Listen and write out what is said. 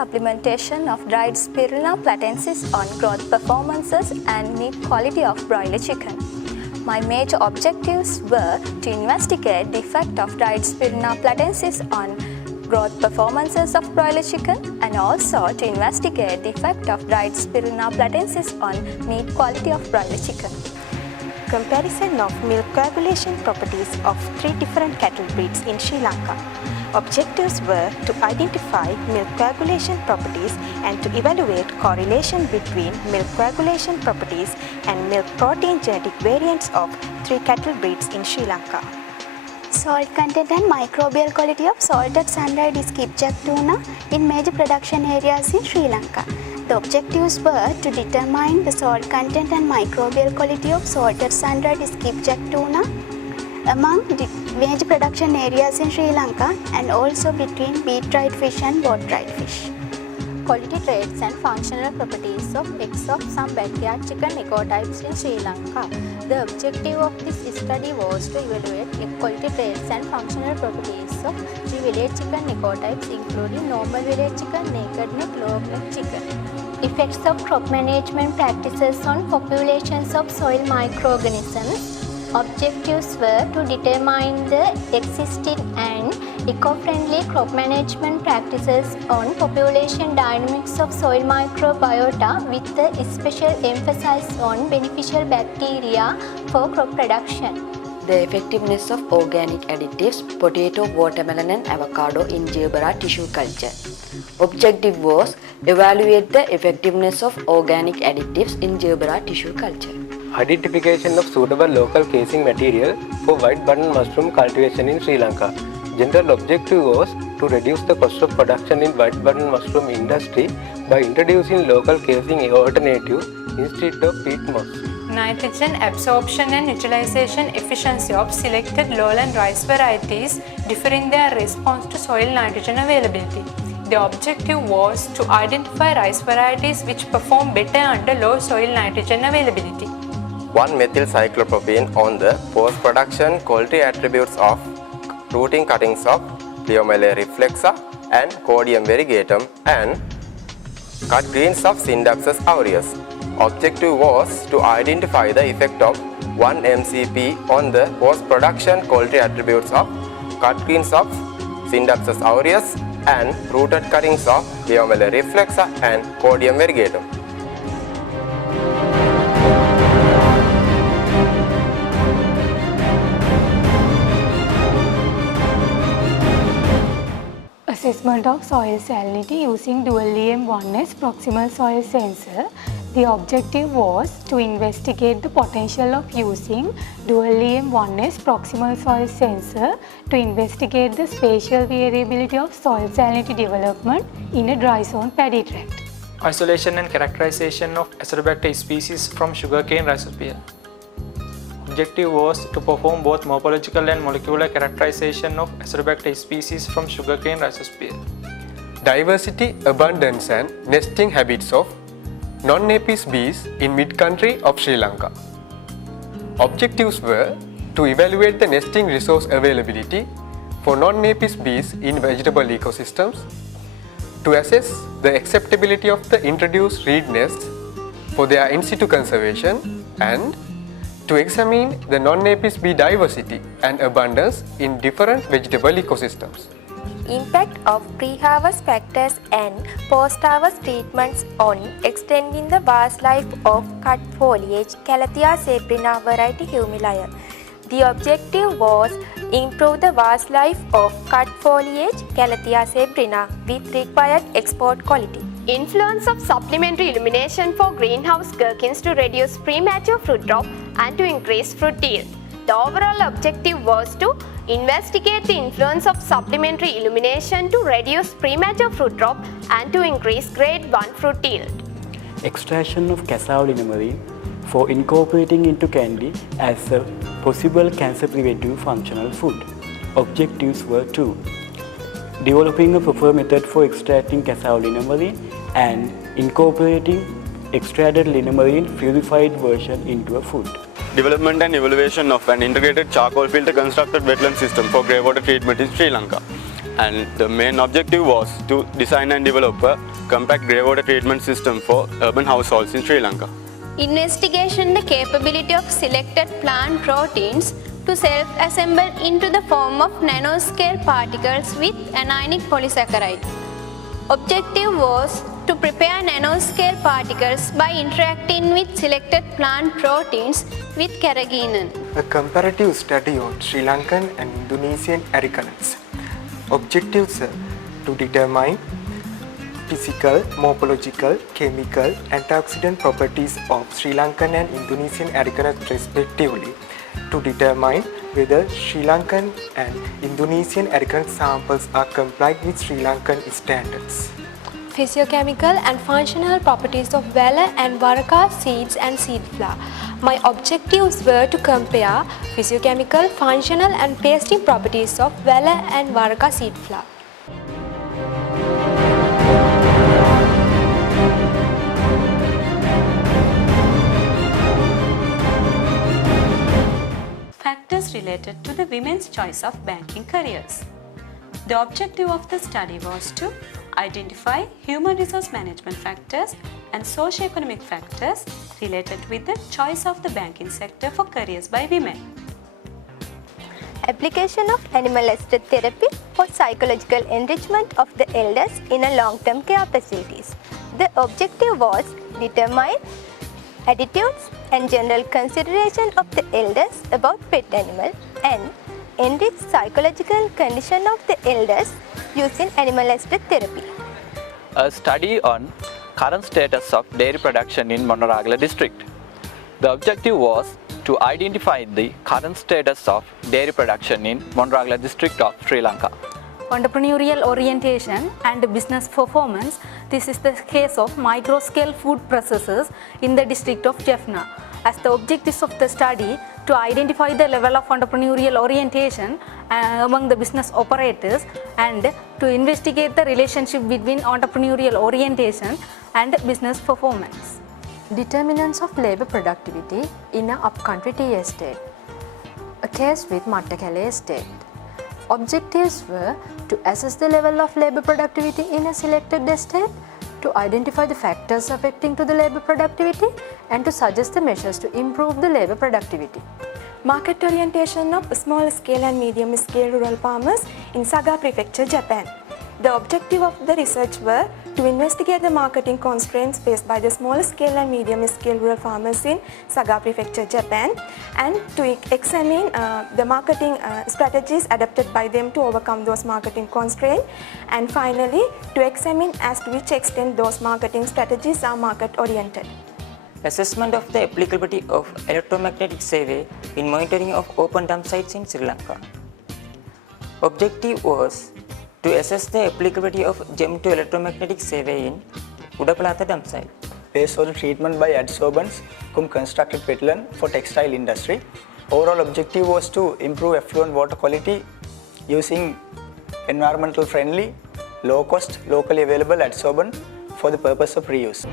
supplementation of dried spirulina platensis on growth performances and meat quality of broiler chicken. My major objectives were to investigate the effect of dried spirulina platensis on growth performances of broiler chicken and also to investigate the effect of dried spirulina platensis on meat quality of broiler chicken. Comparison of milk coagulation properties of 3 different cattle breeds in Sri Lanka. Objectives were to identify milk coagulation properties and to evaluate correlation between milk coagulation properties and milk protein genetic variants of 3 cattle breeds in Sri Lanka. Salt content and microbial quality of salted sun-dried skipjack tuna in major production areas in Sri Lanka. The objectives were to determine the salt content and microbial quality of salted sun-dried skipjack tuna among the major production areas in Sri Lanka and also between beet-dried fish and boat-dried fish. Quality traits and functional properties of eggs of some backyard chicken ecotypes in Sri Lanka. The objective of this study was to evaluate egg quality traits and functional properties of 3 village chicken ecotypes including normal village chicken, naked neck, long neck chicken. Effects of crop management practices on populations of soil microorganisms. Objectives were to determine the existing and eco-friendly crop management practices on population dynamics of soil microbiota with a special emphasis on beneficial bacteria for crop production. The effectiveness of organic additives, potato, watermelon and avocado in gerbera tissue culture. Objective was evaluate the effectiveness of organic additives in gerbera tissue culture. Identification of suitable local casing material for white button mushroom cultivation in Sri Lanka. General objective was to reduce the cost of production in white button mushroom industry by introducing local casing alternative instead of peat moss. Nitrogen absorption and utilization efficiency of selected lowland rice varieties differ in their response to soil nitrogen availability. The objective was to identify rice varieties which perform better under low soil nitrogen availability. 1-methylcyclopropene on the post-production quality attributes of rooting cuttings of Pleomele reflexa and Codium variegatum and cut greens of Syndapsus aureus. Objective was to identify the effect of 1-MCP on the post-production quality attributes of cut greens of Syndapsus aureus and rooted cuttings of Pleomele reflexa and Codium variegatum. Assessment of soil salinity using dual EM1S proximal soil sensor. The objective was to investigate the potential of using dual EM1S proximal soil sensor to investigate the spatial variability of soil salinity development in a dry zone paddy tract. Isolation and characterization of Acerobacter species from sugarcane rhizosphere. Objective was to perform both morphological and molecular characterization of Acerobacter species from sugarcane rhizosphere. Diversity, abundance and nesting habits of non-apis bees in mid-country of Sri Lanka. Objectives were to evaluate the nesting resource availability for non-apis bees in vegetable ecosystems, to assess the acceptability of the introduced reed nests for their in situ conservation and to examine the non-apis bee diversity and abundance in different vegetable ecosystems. Impact of pre-harvest factors and post-harvest treatments on extending the vast life of cut foliage Calathea sabrina variety humilia. The objective was improve the vast life of cut foliage Calathea sabrina with required export quality. Influence of supplementary illumination for greenhouse gherkins to reduce premature fruit drop and to increase fruit yield. The overall objective was to investigate the influence of supplementary illumination to reduce premature fruit drop and to increase grade 1 fruit yield. Extraction of cassava marine for incorporating into candy as a possible cancer preventive functional food. Objectives were to developing a proper method for extracting cassava marine and incorporating extracted linemarine purified version into a food. Development and evaluation of an integrated charcoal filter constructed wetland system for grey water treatment in Sri Lanka. and the main objective was to design and develop a compact greywater treatment system for urban households in Sri Lanka. Investigation the capability of selected plant proteins to self-assemble into the form of nanoscale particles with anionic polysaccharide. Objective was to prepare nanoscale particles by interacting with selected plant proteins with carrageenan. A comparative study on Sri Lankan and Indonesian areca-nuts. Objectives are to determine physical, morphological, chemical, antioxidant properties of Sri Lankan and Indonesian areca-nuts respectively, to determine whether Sri Lankan and Indonesian areca-nut samples are compliant with Sri Lankan standards. Physiochemical and functional properties of vela and varaka seeds and seed flour. My objectives were to compare physiochemical, functional and pasting properties of vela and varaka seed flour. Factors related to the women's choice of banking careers. The objective of the study was to identify human resource management factors and socio-economic factors related with the choice of the banking sector for careers by women. Application of animal-assisted therapy for psychological enrichment of the elders in a long-term care facilities. The objective was determine attitudes and general consideration of the elders about pet animal and enrich psychological condition of the elders using animal-assisted therapy. A study on current status of dairy production in Mononragala district. The objective was to identify the current status of dairy production in Mononragala district of Sri Lanka. Entrepreneurial orientation and business performance. This is the case of micro-scale food processors in the district of Jaffna. As the objectives of the study, to identify the level of entrepreneurial orientation among the business operators and to investigate the relationship between entrepreneurial orientation and business performance. Determinants of labour productivity in an upcountry tea estate. A case with Mattakale estate. Objectives were to assess the level of labour productivity in a selected estate, to identify the factors affecting to the labour productivity and to suggest the measures to improve the labour productivity. Market orientation of small scale and medium scale rural farmers in Saga Prefecture, Japan. The objective of the research were to investigate the marketing constraints faced by the small scale and medium scale rural farmers in Saga Prefecture, Japan, and to examine the marketing strategies adopted by them to overcome those marketing constraints, and finally to examine as to which extent those marketing strategies are market oriented. Assessment of the applicability of electromagnetic survey in monitoring of open dump sites in Sri Lanka. Objective was to assess the applicability of GEM to electromagnetic survey in Udapalata dump site. Based on treatment by adsorbents cum constructed wetland for textile industry. Overall objective was to improve effluent water quality using environmental friendly, low cost, locally available adsorbent for the purpose of reuse.